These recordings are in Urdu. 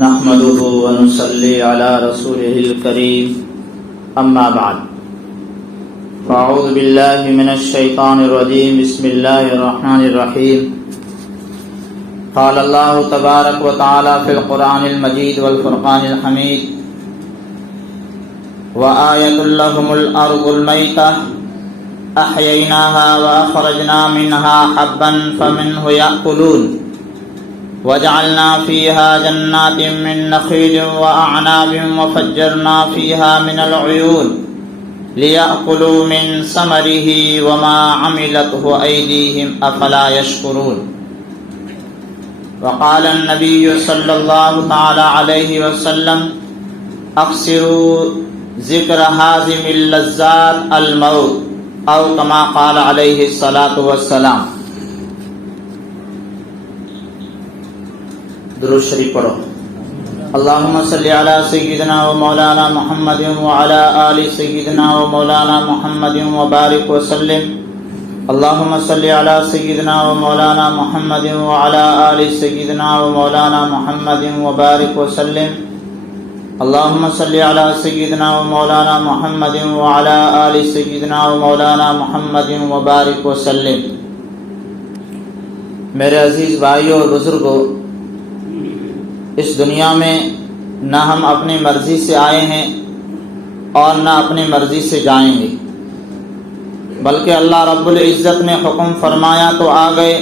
نحمده ونصلي على رسوله الكريم أما بعد فأعوذ بالله من الشيطان الرجيم بسم الله الرحمن الرحيم قال الله تبارك وتعالى في القرآن المجيد والفرقان الحميد وآية لهم الأرض الميتة أحييناها وأخرجنا منها حبا فمنه يأكلون وجعلنا فيها جنات من نخيل وأعناب وفجرنا فيها من العيون ليأكلوا من ثمره وما عملته أيديهم أفلا يشكرون وقال النبي صلى الله تعالى عليه وسلم أكثروا ذكر هازم اللذات الموت أو كما قال عليه الصلاة والسلام. درود شریف پڑھو. اللهم صل على سيدنا ومولانا محمد وعلى آل سيدنا ومولانا محمد وبارك وسلم. اللهم صل على سيدنا ومولانا محمد وعلى آل سيدنا ومولانا محمد وبارك وسلم. اللهم صل على سيدنا ومولانا محمد وعلى آل سيدنا ومولانا محمد وبارك وسلم. میرے عزیز بھائیوں اور بزرگوں، اس دنیا میں نہ ہم اپنی مرضی سے آئے ہیں اور نہ اپنی مرضی سے جائیں گے، بلکہ اللہ رب العزت نے حکم فرمایا تو آ گئے،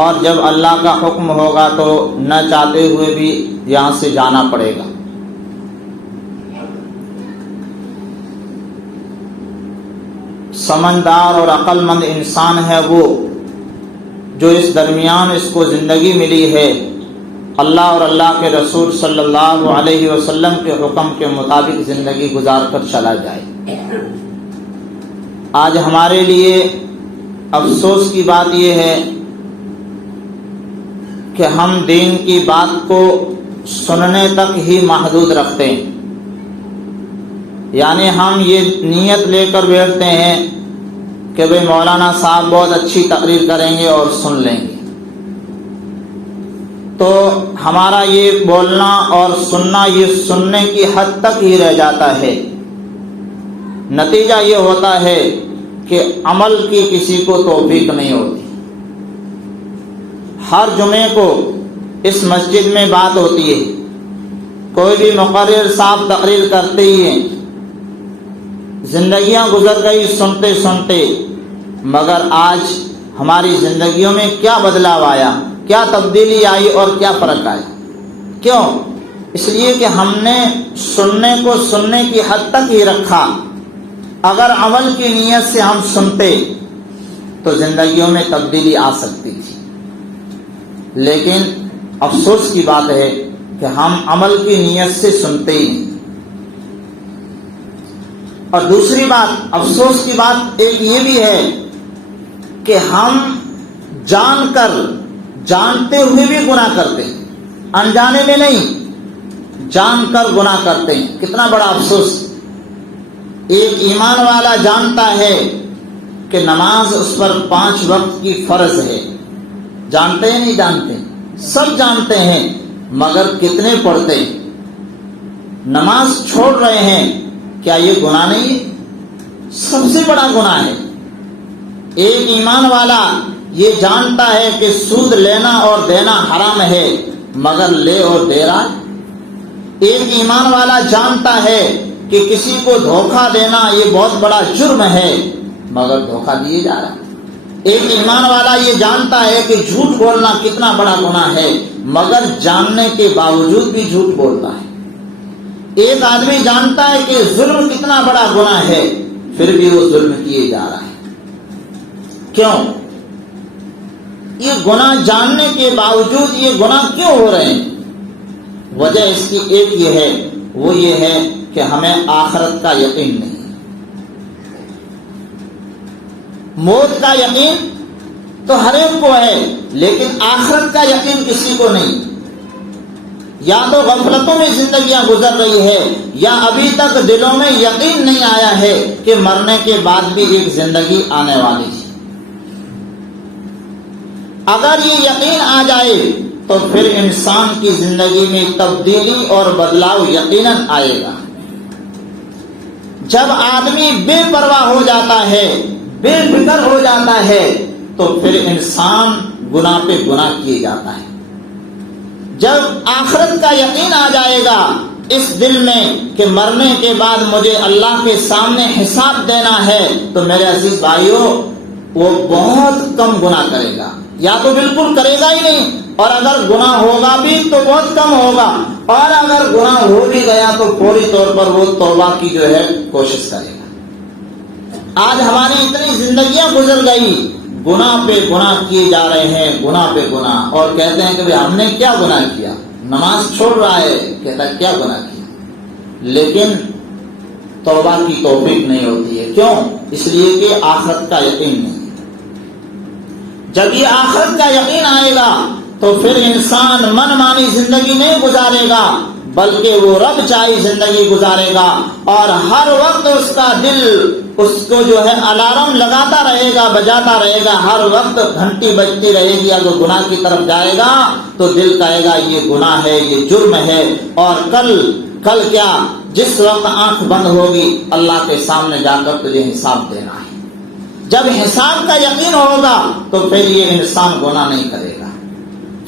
اور جب اللہ کا حکم ہوگا تو نہ چاہتے ہوئے بھی یہاں سے جانا پڑے گا. سمجھدار اور عقل مند انسان ہے وہ جو اس درمیان اس کو زندگی ملی ہے اللہ اور اللہ کے رسول صلی اللہ علیہ وسلم کے حکم کے مطابق زندگی گزار کر چلا جائے. آج ہمارے لیے افسوس کی بات یہ ہے کہ ہم دین کی بات کو سننے تک ہی محدود رکھتے ہیں. یعنی ہم یہ نیت لے کر بیٹھتے ہیں کہ بھئی مولانا صاحب بہت اچھی تقریر کریں گے اور سن لیں گے، تو ہمارا یہ بولنا اور سننا یہ سننے کی حد تک ہی رہ جاتا ہے. نتیجہ یہ ہوتا ہے کہ عمل کی کسی کو توفیق نہیں ہوتی. ہر جمعے کو اس مسجد میں بات ہوتی ہے، کوئی بھی مقرر صاحب تقریر کرتے ہی ہیں، زندگیاں گزر گئی سنتے سنتے، مگر آج ہماری زندگیوں میں کیا بدلاؤ آیا، کیا تبدیلی آئی اور کیا فرق آیا؟ کیوں؟ اس لیے کہ ہم نے سننے کو سننے کی حد تک ہی رکھا. اگر عمل کی نیت سے ہم سنتے تو زندگیوں میں تبدیلی آ سکتی تھی، لیکن افسوس کی بات ہے کہ ہم عمل کی نیت سے سنتے ہی نہیں. اور دوسری بات، افسوس کی بات ایک یہ بھی ہے کہ ہم جانتے ہوئے بھی گناہ کرتے ہیں، انجانے میں نہیں، جان کر گناہ کرتے ہیں. کتنا بڑا افسوس. ایک ایمان والا جانتا ہے کہ نماز اس پر 5 وقت کی فرض ہے، جانتے ہیں نہیں جانتے؟ سب جانتے ہیں، مگر کتنے پڑھتے ہیں؟ نماز چھوڑ رہے ہیں، کیا یہ گناہ نہیں ہے؟ سب سے بڑا گناہ ہے. ایک ایمان والا یہ جانتا ہے کہ سود لینا اور دینا حرام ہے، مگر لے اور دے رہا ہے. ایک ایمان والا جانتا ہے کہ کسی کو دھوکہ دینا یہ بہت بڑا جرم ہے، مگر دھوکہ دیے جا رہا ہے. ایک ایمان والا یہ جانتا ہے کہ جھوٹ بولنا کتنا بڑا گناہ ہے، مگر جاننے کے باوجود بھی جھوٹ بولتا ہے. ایک آدمی جانتا ہے کہ ظلم کتنا بڑا گناہ ہے، پھر بھی وہ ظلم کیے جا رہا ہے. کیوں؟ یہ گناہ جاننے کے باوجود یہ گناہ کیوں ہو رہے ہیں؟ وجہ اس کی ایک یہ ہے، وہ یہ ہے کہ ہمیں آخرت کا یقین نہیں. موت کا یقین تو ہر ایک کو ہے، لیکن آخرت کا یقین کسی کو نہیں. یا تو غفلتوں میں زندگیاں گزر رہی ہے، یا ابھی تک دلوں میں یقین نہیں آیا ہے کہ مرنے کے بعد بھی ایک زندگی آنے والی ہے. اگر یہ یقین آ جائے تو پھر انسان کی زندگی میں تبدیلی اور بدلاؤ یقیناً آئے گا۔ جب آدمی بے پرواہ ہو جاتا ہے، بے فکر ہو جاتا ہے، تو پھر انسان گناہ پہ گناہ کیے جاتا ہے۔ جب آخرت کا یقین آ جائے گا اس دل میں کہ مرنے کے بعد مجھے اللہ کے سامنے حساب دینا ہے، تو میرے عزیز بھائیوں وہ بہت کم گناہ کرے گا، یا تو بالکل کرے گا ہی نہیں، اور اگر گناہ ہوگا بھی تو بہت کم ہوگا، اور اگر گناہ ہو بھی گیا تو فوری طور پر وہ توبہ کی جو ہے کوشش کرے گا۔ آج ہماری اتنی زندگیاں گزر گئی، گناہ پہ گناہ کیے جا رہے ہیں، گناہ پہ گناہ، اور کہتے ہیں کہ ہم نے کیا گناہ کیا؟ نماز چھوڑ رہا ہے، کہتا ہے کیا گناہ کیا؟ لیکن توبہ کی توفیق نہیں ہوتی ہے۔ کیوں؟ اس لیے کہ آخرت کا یقین نہیں۔ جب یہ آخرت کا یقین آئے گا تو پھر انسان من مانی زندگی نہیں گزارے گا، بلکہ وہ رب چاہی زندگی گزارے گا، اور ہر وقت اس کا دل اس کو جو ہے الارم لگاتا رہے گا، بجاتا رہے گا، ہر وقت گھنٹی بجتی رہے گی۔ اگر گناہ کی طرف جائے گا تو دل کہے گا یہ گناہ ہے، یہ جرم ہے، اور کل کیا، جس وقت آنکھ بند ہوگی اللہ کے سامنے جا کر تجھے حساب دینا ہے۔ جب حساب کا یقین ہوگا تو پھر یہ انسان گناہ نہیں کرے گا،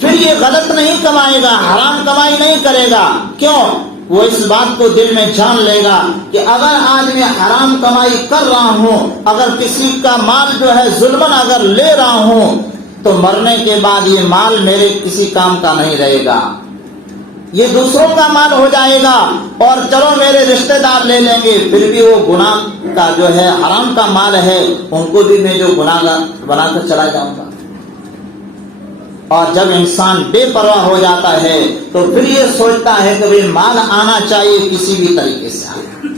پھر یہ غلط نہیں کمائے گا، حرام کمائی نہیں کرے گا۔ کیوں؟ وہ اس بات کو دل میں جان لے گا کہ اگر آج میں حرام کمائی کر رہا ہوں، اگر کسی کا مال جو ہے ظلمن اگر لے رہا ہوں، تو مرنے کے بعد یہ مال میرے کسی کام کا نہیں رہے گا، یہ دوسروں کا مال ہو جائے گا، اور چلو میرے رشتہ دار لے لیں گے، پھر بھی وہ گناہ کا جو ہے حرام کا مال ہے، ان کو بھی میں جو گناہ بنا کر چلا جاؤں گا۔ اور جب انسان بے پرواہ ہو جاتا ہے تو پھر یہ سوچتا ہے کہ مال آنا چاہیے کسی بھی طریقے سے آئے،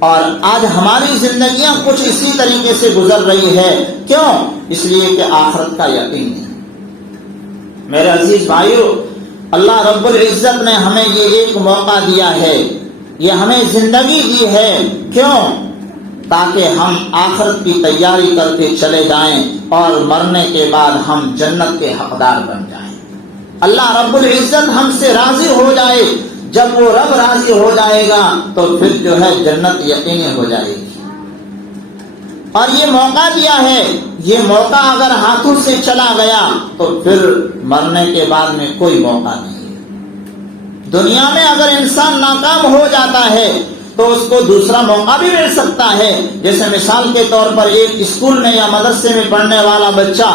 اور آج ہماری زندگیاں کچھ اسی طریقے سے گزر رہی ہے۔ کیوں؟ اس لیے کہ آخرت کا یقین نہیں۔ میرے عزیز بھائیو، اللہ رب العزت نے ہمیں یہ ایک موقع دیا ہے، یہ ہمیں زندگی دی ہے۔ کیوں؟ تاکہ ہم آخرت کی تیاری کر کے چلے جائیں اور مرنے کے بعد ہم جنت کے حقدار بن جائیں، اللہ رب العزت ہم سے راضی ہو جائے۔ جب وہ رب راضی ہو جائے گا تو پھر جو ہے جنت یقینی ہو جائے گی۔ اور یہ موقع دیا ہے، یہ موقع اگر ہاتھوں سے چلا گیا تو پھر مرنے کے بعد میں کوئی موقع نہیں ہے۔ دنیا میں اگر انسان ناکام ہو جاتا ہے تو اس کو دوسرا موقع بھی مل سکتا ہے۔ جیسے مثال کے طور پر ایک اسکول میں یا مدرسے میں پڑھنے والا بچہ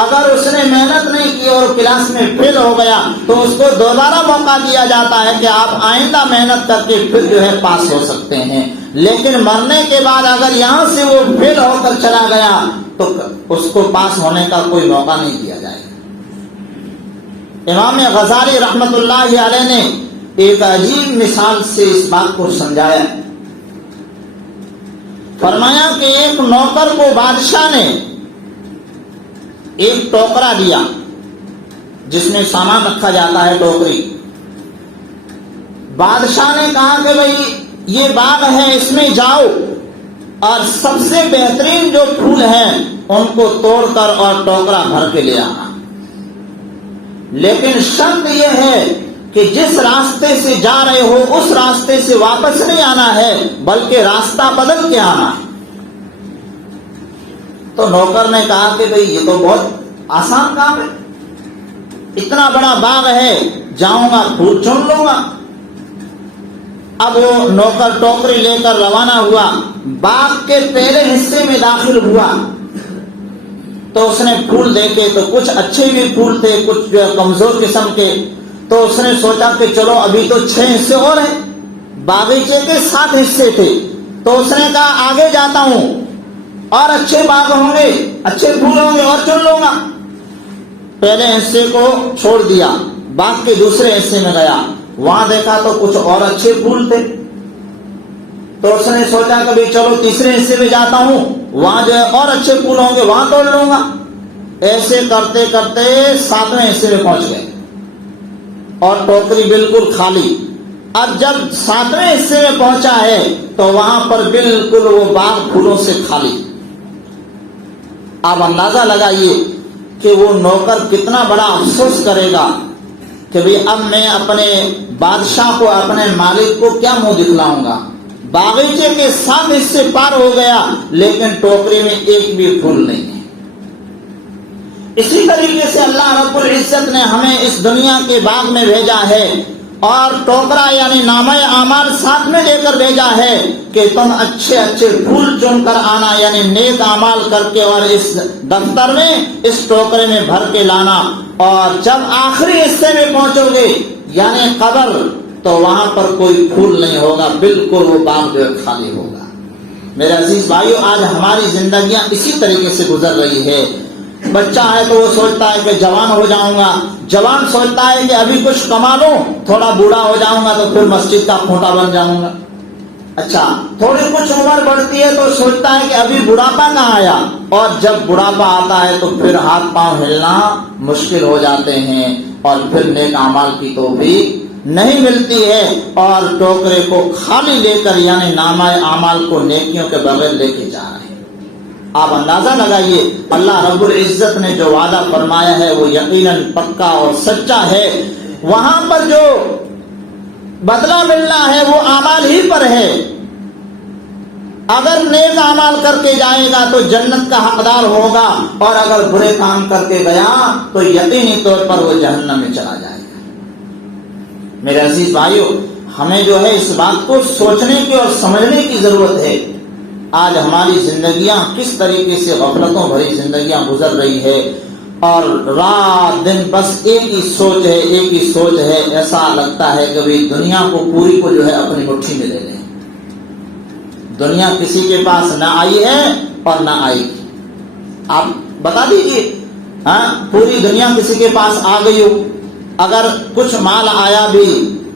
اگر اس نے محنت نہیں کی اور کلاس میں فیل ہو گیا تو اس کو دوبارہ موقع دیا جاتا ہے کہ آپ آئندہ محنت کر کے پھر جو ہے پاس ہو سکتے ہیں۔ لیکن مرنے کے بعد اگر یہاں سے وہ فیل ہو کر چلا گیا تو اس کو پاس ہونے کا کوئی موقع نہیں دیا جائے گا۔ امام غزالی رحمت اللہ علیہ نے ایک عجیب مثال سے اس بات کو سمجھایا، فرمایا کہ ایک نوکر کو بادشاہ نے ایک ٹوکرا دیا جس میں سامان رکھا جاتا ہے، ٹوکری۔ بادشاہ نے کہا کہ بھئی یہ باغ ہے، اس میں جاؤ اور سب سے بہترین جو پھول ہیں ان کو توڑ کر اور ٹوکرا بھر کے لے آنا، لیکن شرط یہ ہے کہ جس راستے سے جا رہے ہو اس راستے سے واپس نہیں آنا ہے بلکہ راستہ بدل کے آنا ہے۔ تو نوکر نے کہا کہ بھئی یہ تو بہت آسان کام ہے، اتنا بڑا باغ ہے، جاؤں گا پھول چن لوں گا۔ اب وہ نوکر ٹوکری لے کر روانہ ہوا، باغ کے پہلے حصے میں داخل ہوا تو اس نے پھول دیکھے تو کچھ اچھے بھی پھول تھے، کچھ جو کمزور قسم کے۔ تو اس نے سوچا کہ چلو ابھی تو 6 حصے اور ہیں، باغیچے کے 7 حصے تھے۔ تو اس نے کہا آگے جاتا ہوں اور اچھے باغ ہوں گے، اچھے پھول ہوں گے اور چن لوں گا۔ پہلے حصے کو چھوڑ دیا، باغ کے دوسرے حصے میں گیا، وہاں دیکھا تو کچھ اور اچھے پھول تھے۔ تو اس نے سوچا کہ بھئی چلو تیسرے حصے میں جاتا ہوں، وہاں جو ہے اور اچھے پھول ہوں گے، وہاں توڑ لوں گا۔ ایسے کرتے کرتے 7ویں حصے میں پہنچ گئے اور ٹوکری بالکل خالی۔ اب جب 7ویں حصے میں پہنچا ہے تو وہاں پر بالکل وہ باغ پھولوں سے خالی۔ آپ اندازہ لگائیے کہ وہ نوکر کتنا بڑا افسوس کرے گا کہ بھئی اب میں اپنے بادشاہ کو، اپنے مالک کو کیا منہ دکھلاؤں گا؟ باغیچے کے 7 حصے پار ہو گیا لیکن ٹوکری میں ایک بھی پھول نہیں ہے۔ اسی طریقے سے اللہ رب العزت نے ہمیں اس دنیا کے باغ میں بھیجا ہے اور ٹوکرا یعنی نامہ اعمال ساتھ میں لے کر بھیجا ہے کہ تم اچھے اچھے پھول چن کر آنا، یعنی نیک اعمال کر کے اور اس دفتر میں، اس ٹوکرے میں بھر کے لانا، اور جب آخری حصے میں پہنچو گے یعنی قبر، تو وہاں پر کوئی پھول نہیں ہوگا، بالکل وہ باغ جو خالی ہوگا۔ میرے عزیز بھائیو، آج ہماری زندگیاں اسی طریقے سے گزر رہی ہے۔ بچہ ہے تو وہ سوچتا ہے کہ جوان ہو جاؤں گا، جوان سوچتا ہے کہ ابھی کچھ کما لوں، تھوڑا بوڑھا ہو جاؤں گا تو پھر مسجد کا کھوٹا بن جاؤں گا۔ اچھا، تھوڑی کچھ عمر بڑھتی ہے تو سوچتا ہے کہ ابھی بڑھاپا کہاں آیا، اور جب بڑھاپا آتا ہے تو پھر ہاتھ پاؤں ہلنا مشکل ہو جاتے ہیں اور پھر نیک اعمال کی توفیق نہیں ملتی ہے، اور ٹوکرے کو خالی لے کر یعنی نامہ اعمال کو نیکیوں کے بغیر لے کے جا رہے ہیں۔ آپ اندازہ لگائیے، اللہ رب العزت نے جو وعدہ فرمایا ہے وہ یقیناً پکا اور سچا ہے۔ وہاں پر جو بدلہ ملنا ہے وہ اعمال ہی پر ہے۔ اگر نیک اعمال کر کے جائے گا تو جنت کا حقدار ہوگا، اور اگر برے کام کر کے گیا تو یقینی طور پر وہ جہنم میں چلا جائے گا۔ میرے عزیز بھائیو، ہمیں جو ہے اس بات کو سوچنے کی اور سمجھنے کی ضرورت ہے۔ آج ہماری زندگیاں کس طریقے سے غفلتوں بھری زندگیاں گزر رہی ہے، اور رات دن بس ایک ہی سوچ ہے، ایک ہی سوچ ہے۔ ایسا لگتا ہے کہ بھی دنیا کو پوری کو جو ہے اپنی مٹھی میں لے لیں۔ دنیا کسی کے پاس نہ آئی ہے اور نہ آئے گی۔ آپ بتا دیجئے، پوری دنیا کسی کے پاس آ گئی ہو، اگر کچھ مال آیا بھی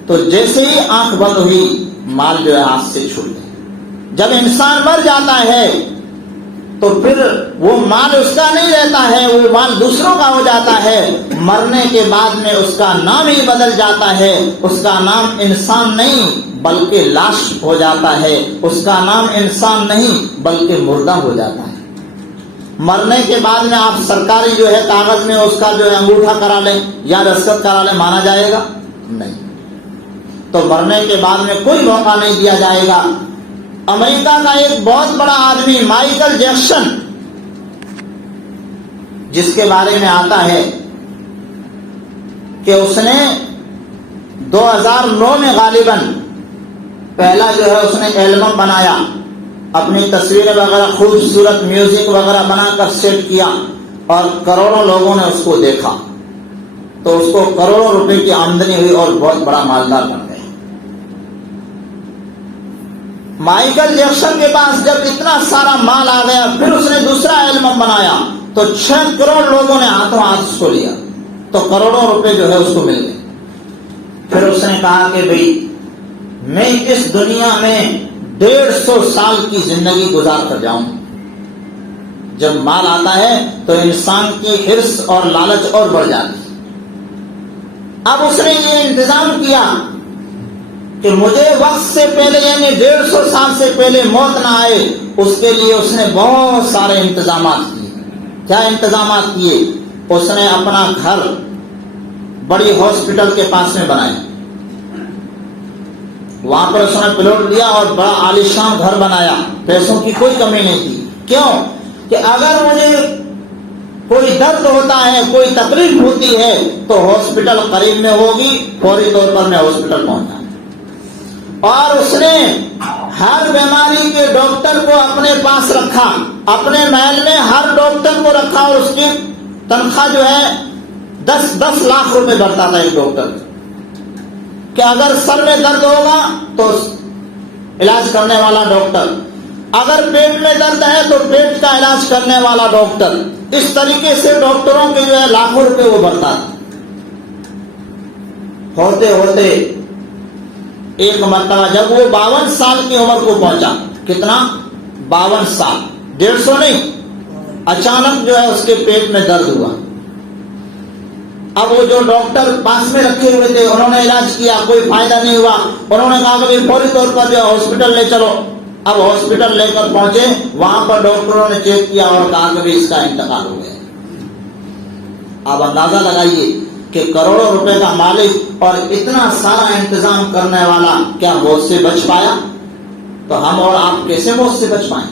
تو جیسے ہی آنکھ بند ہوئی مال جو ہے ہاتھ سے چھوٹ گیا۔ جب انسان مر جاتا ہے تو پھر وہ مال اس کا نہیں رہتا ہے، وہ مال دوسروں کا ہو جاتا ہے۔ مرنے کے بعد میں اس کا نام ہی بدل جاتا ہے، اس کا نام انسان نہیں بلکہ لاش ہو جاتا ہے، اس کا نام انسان نہیں بلکہ مردہ ہو جاتا ہے۔ مرنے کے بعد میں آپ سرکاری جو ہے کاغذ میں اس کا جو ہے انگوٹھا کرا لیں یا دستخط کرا لیں، مانا جائے گا؟ نہیں۔ تو مرنے کے بعد میں کوئی موقع نہیں دیا جائے گا۔ امریکہ کا ایک بہت بڑا آدمی مائیکل جیکسن، جس کے بارے میں آتا ہے کہ اس نے 2009 میں غالباً پہلا جو ہے اس نے ایلبم بنایا، اپنی تصویریں وغیرہ خوبصورت میوزک وغیرہ بنا کر سیٹ کیا، اور کروڑوں لوگوں نے اس کو دیکھا، تو اس کو کروڑوں روپے کی آمدنی ہوئی اور بہت بڑا مالدار بن گئے۔ مائیکل جیکسن کے پاس جب اتنا سارا مال آ گیا، پھر اس نے دوسرا ایلبم بنایا تو 6 کروڑ لوگوں نے ہاتھوں ہاتھ اس کو لیا، تو کروڑوں روپے جو ہے اس کو مل گئے۔ پھر اس نے کہا کہ بھئی میں اس دنیا میں 150 سال کی زندگی گزار کر جاؤں۔ جب مال آتا ہے تو انسان کی حرص اور لالچ اور بڑھ جاتی ہے۔ اب اس نے یہ انتظام کیا کہ مجھے وقت سے پہلے یعنی 150 سال سے پہلے موت نہ آئے، اس کے لیے اس نے بہت سارے انتظامات کیے۔ کیا انتظامات کیے؟ اس نے اپنا گھر بڑی ہاسپٹل کے پاس میں بنایا، وہاں پر اس نے پلاٹ لیا اور بڑا عالیشان گھر بنایا، پیسوں کی کوئی کمی نہیں تھی۔ کیوں؟ کہ اگر مجھے کوئی درد ہوتا ہے، کوئی تکلیف ہوتی ہے تو ہاسپٹل قریب میں ہوگی، فوری طور پر میں ہاسپٹل پہنچا۔ اور اس نے ہر بیماری کے ڈاکٹر کو اپنے پاس رکھا، اپنے محل میں ہر ڈاکٹر کو رکھا، اور اس کی تنخواہ جو ہے 10 لاکھ روپے بھرتا تھا ایک ڈاکٹر، کہ اگر سر میں درد ہوگا تو علاج کرنے والا ڈاکٹر، اگر پیٹ میں درد ہے تو پیٹ کا علاج کرنے والا ڈاکٹر۔ اس طریقے سے ڈاکٹروں کے جو ہے لاکھوں روپے وہ بھرتا تھا۔ ہوتے ہوتے ایک مرتبہ جب وہ 52 سال کی عمر کو پہنچا، کتنا؟ 52 سال، 150 نہیں، اچانک جو ہے اس کے پیٹ میں درد ہوا۔ اب وہ جو ڈاکٹر پاس میں رکھے ہوئے تھے انہوں نے علاج کیا، کوئی فائدہ نہیں ہوا۔ انہوں نے کہا کہ فوری طور پر جو ہے ہاسپٹل لے چلو۔ اب ہاسپٹل لے کر پہنچے، وہاں پر ڈاکٹروں نے چیک کیا اور کہا کہ اس کا انتقال ہو گیا۔ اب اندازہ لگائیے کہ کروڑوں روپے کا مالک اور اتنا سارا انتظام کرنے والا کیا موت سے بچ پایا؟ تو ہم اور آپ کیسے موت سے بچ پائیں؟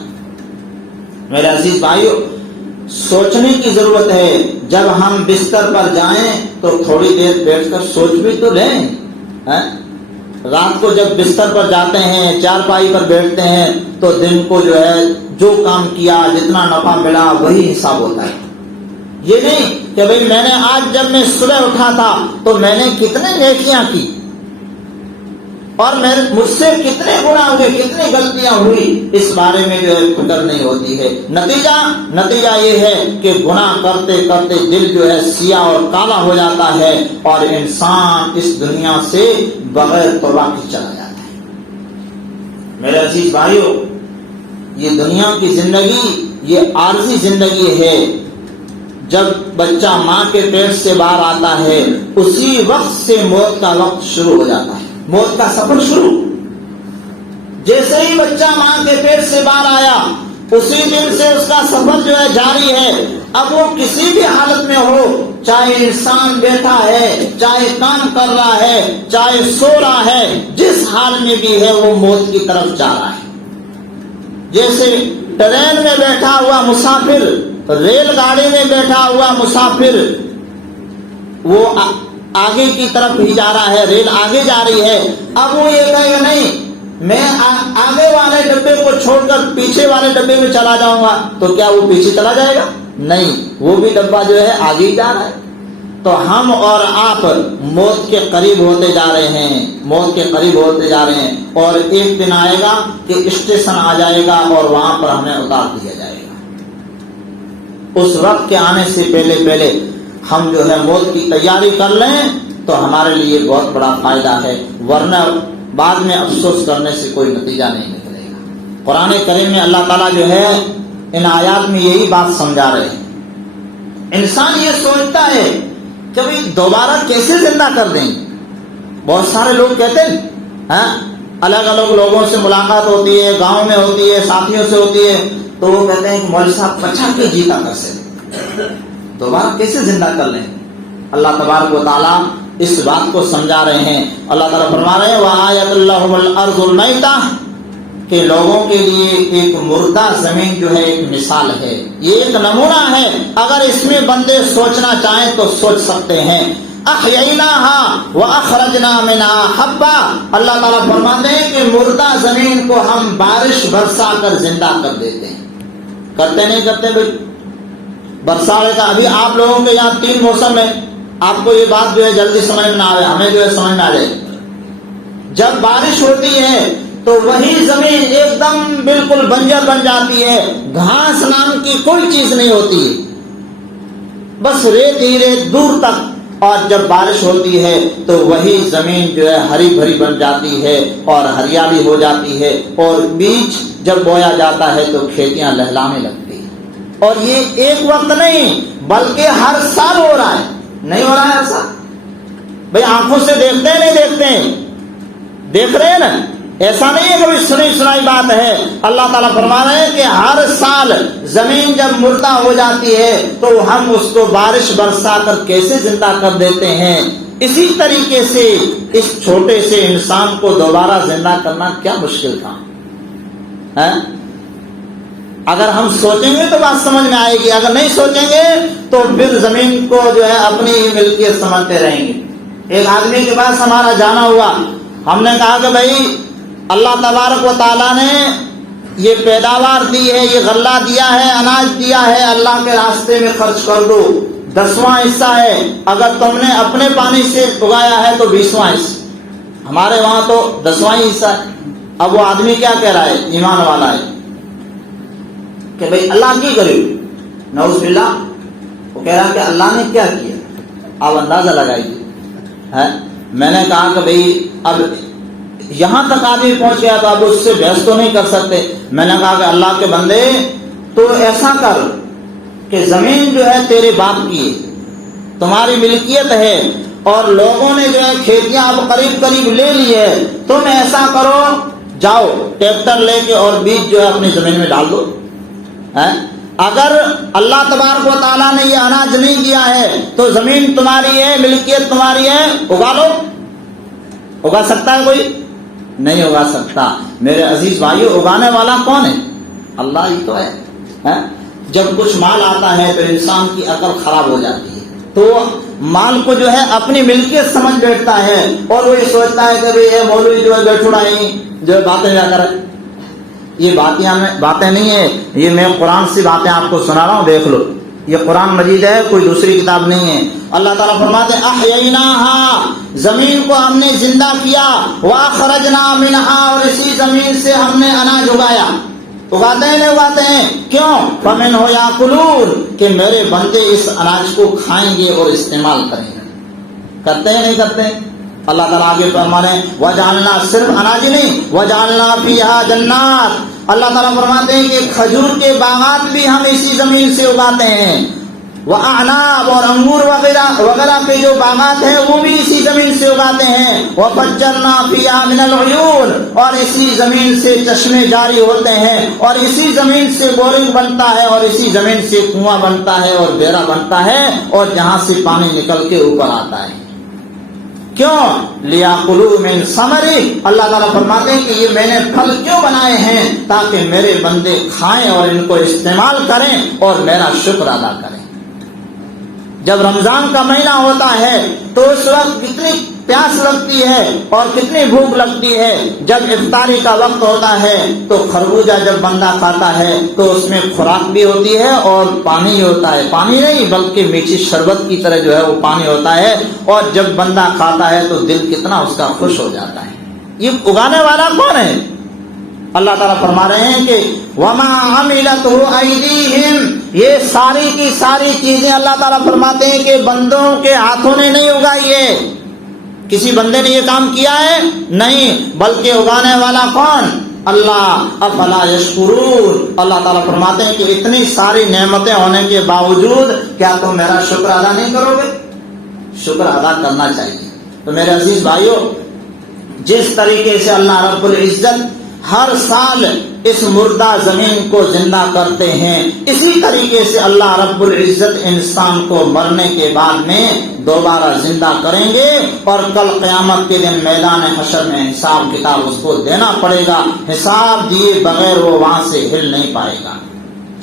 میرے عزیز بھائیو، سوچنے کی ضرورت ہے. جب ہم بستر پر جائیں تو تھوڑی دیر بیٹھ کر سوچ بھی تو لیں. رات کو جب بستر پر جاتے ہیں، چارپائی پر بیٹھتے ہیں، تو دن کو جو ہے جو کام کیا، جتنا نفع ملا وہی حساب ہوتا ہے. یہ نہیں کہ بھئی میں نے آج جب میں صبح اٹھا تھا تو میں نے کتنے نیکیاں کی اور مجھ سے کتنے گناہ ہوئے، کتنی غلطیاں ہوئی، اس بارے میں جو ہے فکر نہیں ہوتی ہے. نتیجہ یہ ہے کہ گناہ کرتے کرتے دل جو ہے سیاہ اور کالا ہو جاتا ہے اور انسان اس دنیا سے بغیر توبہ کے چلا جاتا ہے. میرے عزیز بھائیو، یہ دنیا کی زندگی یہ عارضی زندگی ہے. جب بچہ ماں کے پیٹ سے باہر آتا ہے اسی وقت سے موت کا وقت شروع ہو جاتا ہے، موت کا سفر شروع. جیسے ہی بچہ ماں کے پیٹ سے باہر آیا اسی دن سے اس کا سفر جو ہے جاری ہے. اب وہ کسی بھی حالت میں ہو، چاہے انسان بیٹھا ہے، چاہے کام کر رہا ہے، چاہے سو رہا ہے، جس حال میں بھی ہے وہ موت کی طرف جا رہا ہے. جیسے ٹرین میں بیٹھا ہوا مسافر، ریل گاڑی میں بیٹھا ہوا مسافر، وہ آگے کی طرف ہی جا رہا ہے، ریل آگے جا رہی ہے. اب وہ یہ کہے گا نہیں میں آگے والے ڈبے کو چھوڑ کر پیچھے والے ڈبے میں چلا جاؤں گا، تو کیا وہ پیچھے چلا جائے گا؟ نہیں، وہ بھی ڈبہ جو ہے آگے ہی جا رہا ہے. تو ہم اور آپ موت کے قریب ہوتے جا رہے ہیں، موت کے قریب ہوتے جا رہے ہیں، اور ایک دن آئے گا کہ اسٹیشن آ جائے گا اور وہاں پر ہمیں اتار دیا جائے گا. اس وقت کے آنے سے پہلے ہم جو ہے موت کی تیاری کر لیں تو ہمارے لیے بہت بڑا فائدہ ہے، ورنہ بعد میں افسوس کرنے سے کوئی نتیجہ نہیں نکلے گا. قرآن کریم میں اللہ تعالیٰ جو ہے ان آیات میں یہی بات سمجھا رہے ہیں. انسان یہ سوچتا ہے کہ بھئی دوبارہ کیسے زندہ کر دیں. بہت سارے لوگ کہتے ہیں الگ الگ لوگوں سے ملاقات ہوتی ہے، گاؤں میں ہوتی ہے، ساتھیوں سے ہوتی ہے، تو وہ کہتے ہیں کہ مولوی صاحب 50 جیتا کر سے دوبارہ کیسے زندہ کر لیں. اللہ تبارک و تعالیٰ اس بات کو سمجھا رہے ہیں. اللہ تعالیٰ فرما رہے ہیں وَآیَةٌ لَّهُمُ الْأَرْضُ الْمَيْتَةُ، کہ لوگوں کے لیے ایک مردہ زمین جو ہے ایک مثال ہے، یہ ایک نمونہ ہے. اگر اس میں بندے سوچنا چاہیں تو سوچ سکتے ہیں. احییناها واخرجنا منها حبا، اللہ تعالیٰ فرماتے ہیں کہ مردہ زمین کو ہم بارش برسا کر زندہ کر دیتے ہیں. کرتے نہیں کرتے بھائی برسانے کا؟ ابھی آپ لوگوں کے یہاں 3 موسم ہے، آپ کو یہ بات جو ہے جلدی سمجھ میں نہ آئے، ہمیں جو ہے سمجھ میں آ جائے. جب بارش ہوتی ہے تو وہی زمین ایک دم بالکل بنجر بن جاتی ہے، گھاس نام کی کوئی چیز نہیں ہوتی، بس ریت ہی ریت دور تک. اور جب بارش ہوتی ہے تو وہی زمین جو ہے ہری بھری بن جاتی ہے اور ہریالی ہو جاتی ہے، اور بیج جب بویا جاتا ہے تو کھیتیاں لہلانے لگتی ہیں. اور یہ ایک وقت نہیں بلکہ ہر سال ہو رہا ہے. نہیں ہو رہا ہے ایسا؟ بھئی آنکھوں سے دیکھتے ہیں نہیں دیکھتے ہیں؟ دیکھ رہے ہیں نا. ایسا نہیں ہے کہ سنی سنائی بات ہے. اللہ تعالیٰ فرما رہے ہیں کہ ہر سال زمین جب مردہ ہو جاتی ہے تو ہم اس کو بارش برسا کر کیسے زندہ کر دیتے ہیں. اسی طریقے سے اس چھوٹے سے انسان کو دوبارہ زندہ کرنا کیا مشکل تھا. اگر ہم سوچیں گے تو بات سمجھ میں آئے گی، اگر نہیں سوچیں گے تو پھر زمین کو جو ہے اپنی ہی ملکیت سمجھتے رہیں گے. ایک آدمی کے پاس ہمارا جانا ہوا، ہم نے کہا کہ بھائی اللہ تبارک و تعالیٰ نے یہ پیداوار دی ہے، یہ غلہ دیا ہے، اناج دیا ہے، اللہ کے راستے میں خرچ کر دو. 10واں حصہ ہے، اگر تم نے اپنے پانی سے اگایا ہے تو 20واں حصہ. ہمارے وہاں تو 10واں حصہ ہے. اب وہ آدمی کیا کہہ رہا ہے، ایمان والا ہے، کہ بھئی اللہ کی کرے، نعوذ باللہ. وہ کہہ رہا کہ اللہ نے کیا کیا، آپ اندازہ لگائیے. میں نے کہا کہ بھئی اب یہاں تک آدمی پہنچ گیا تو اب اس سے بحث تو نہیں کر سکتے. میں نے کہا کہ اللہ کے بندے تو ایسا کر کہ زمین جو ہے تیرے باپ کی ہے، تمہاری ملکیت ہے، اور لوگوں نے جو ہے کھیتیاں اب قریب قریب لے لی ہے. تم ایسا کرو، جاؤ ٹریکٹر لے کے اور بیج جو ہے اپنی زمین میں ڈال دو. اگر اللہ تبارک و تعالیٰ نے یہ اناج نہیں دیا ہے تو زمین تمہاری ہے، ملکیت تمہاری ہے، اگا لو۔ اگا سکتا ہے کوئی؟ نہیں اگا سکتا۔ میرے عزیز بھائیو، اگانے والا کون ہے؟ اللہ ہی تو ہے۔ جب کچھ مال آتا ہے تو انسان کی عقل خراب ہو جاتی ہے، تو مال کو جو ہے اپنی ملکیت سمجھ بیٹھتا ہے اور وہ یہ سوچتا ہے کہ یہ مولوی جو ہے بیٹھوڑا ہی جو ہے باتیں کیا کرے۔ یہ باتیں نہیں ہے، یہ میں قرآن سے باتیں آپ کو سنا رہا ہوں، دیکھ لو، یہ قرآن مجید ہے، کوئی دوسری کتاب نہیں ہے۔ اللہ تعالیٰ فرماتے ہیں احییناہا، زمین کو ہم نے زندہ کیا، واخرجنا منہا، اور اسی زمین سے ہم نے اناج اگایا۔ اگاتے ہیں نہیں اگاتے ہیں؟ کیوں؟ فمنہ یاکلون، کہ میرے بندے اس اناج کو کھائیں گے اور استعمال کریں گے۔ کرتے ہیں نہیں کرتے؟ اللہ تعالیٰ آگے فرما رہے ہیں وجعلنا، صرف اناج نہیں، وجعلنا فیہا جنات، اللہ تعالیٰ فرماتے ہیں کہ کھجور کے باغات بھی ہم اسی زمین سے اگاتے ہیں، وَأَعْنَابَ، اور انگور وغیرہ کے جو باغات ہیں وہ بھی اسی زمین سے اگاتے ہیں، وَفَجَّرْنَا فِيهَا مِنَ الْعُيُونِ، اور اسی زمین سے چشمے جاری ہوتے ہیں، اور اسی زمین سے بورنگ بنتا ہے، اور اسی زمین سے کنواں بنتا ہے اور بیڑا بنتا ہے، اور جہاں سے پانی نکل کے اوپر آتا ہے۔ کیوں؟ لِيَأْكُلُوا مِن ثَمَرِهِ، اللہ تعالیٰ فرماتے ہیں کہ یہ میں نے پھل کیوں بنائے ہیں؟ تاکہ میرے بندے کھائیں اور ان کو استعمال کریں اور میرا شکر ادا کریں۔ جب رمضان کا مہینہ ہوتا ہے تو اس وقت کتنی پیاس لگتی ہے اور کتنی بھوک لگتی ہے۔ جب افطاری کا وقت ہوتا ہے تو خربوزہ جب بندہ کھاتا ہے تو اس میں خوراک بھی ہوتی ہے اور پانی ہوتا ہے، پانی نہیں بلکہ میٹھی شربت کی طرح جو ہے وہ پانی ہوتا ہے، اور جب بندہ کھاتا ہے تو دل کتنا اس کا خوش ہو جاتا ہے۔ یہ اگانے والا کون ہے؟ اللہ تعالیٰ فرما رہے ہیں کہ وَمَا عَمِلَتْهُ أَيْدِيهِمْ، یہ ساری کی ساری چیزیں اللہ تعالیٰ فرماتے ہیں کہ بندوں کے ہاتھوں نے نہیں اگائی ہے۔ کسی بندے نے یہ کام کیا ہے؟ نہیں، بلکہ اگانے والا کون؟ اللہ۔ افلا یشکرون، اللہ تعالیٰ فرماتے ہیں کہ اتنی ساری نعمتیں ہونے کے باوجود کیا تم میرا شکر ادا نہیں کرو گے؟ شکر ادا کرنا چاہیے۔ تو میرے عزیز بھائیو، جس طریقے سے اللہ رب العزت ہر سال اس مردہ زمین کو زندہ کرتے ہیں، اسی طریقے سے اللہ رب العزت انسان کو مرنے کے بعد میں دوبارہ زندہ کریں گے، اور کل قیامت کے دن میدان حشر میں حساب کتاب اس کو دینا پڑے گا۔ حساب دیے بغیر وہ وہاں سے ہل نہیں پائے گا،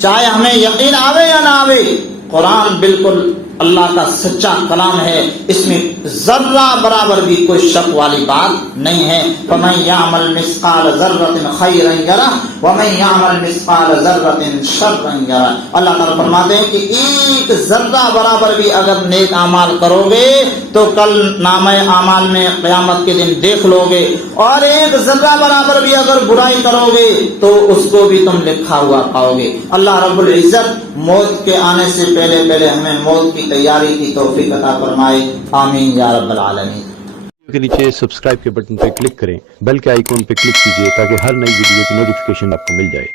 چاہے ہمیں یقین آوے یا نہ آوے۔ قرآن بالکل اللہ کا سچا کلام ہے، اس میں ذرہ برابر بھی کوئی شک والی بات نہیں ہے۔ فَمَن يَعْمَلْ مِثْقَالَ ذَرَّةٍ خَيْرًا يَرَهُ وَمَن يَعْمَلْ مِثْقَالَ ذَرَّةٍ شَرًّا يَرَهُ، اللہ تعالیٰ فرماتے ہیں کہ ایک ذرہ برابر بھی اگر نیک اعمال کرو گے تو کل نامہ اعمال میں قیامت کے دن دیکھ لو گے، اور ایک ذرہ برابر بھی اگر برائی کرو گے تو اس کو بھی تم لکھا ہوا پاؤ گے۔ اللہ رب العزت موت کے آنے سے پہلے ہمیں موت کی تیاری کی توفیق عطا فرمائے، آمین یا رب العالمین۔ ویڈیو کے نیچے سبسکرائب کے بٹن پہ کلک کریں، بیل کے آئیکن پہ کلک کیجیے تاکہ ہر نئی ویڈیو کی نوٹیفیکیشن آپ کو مل جائے۔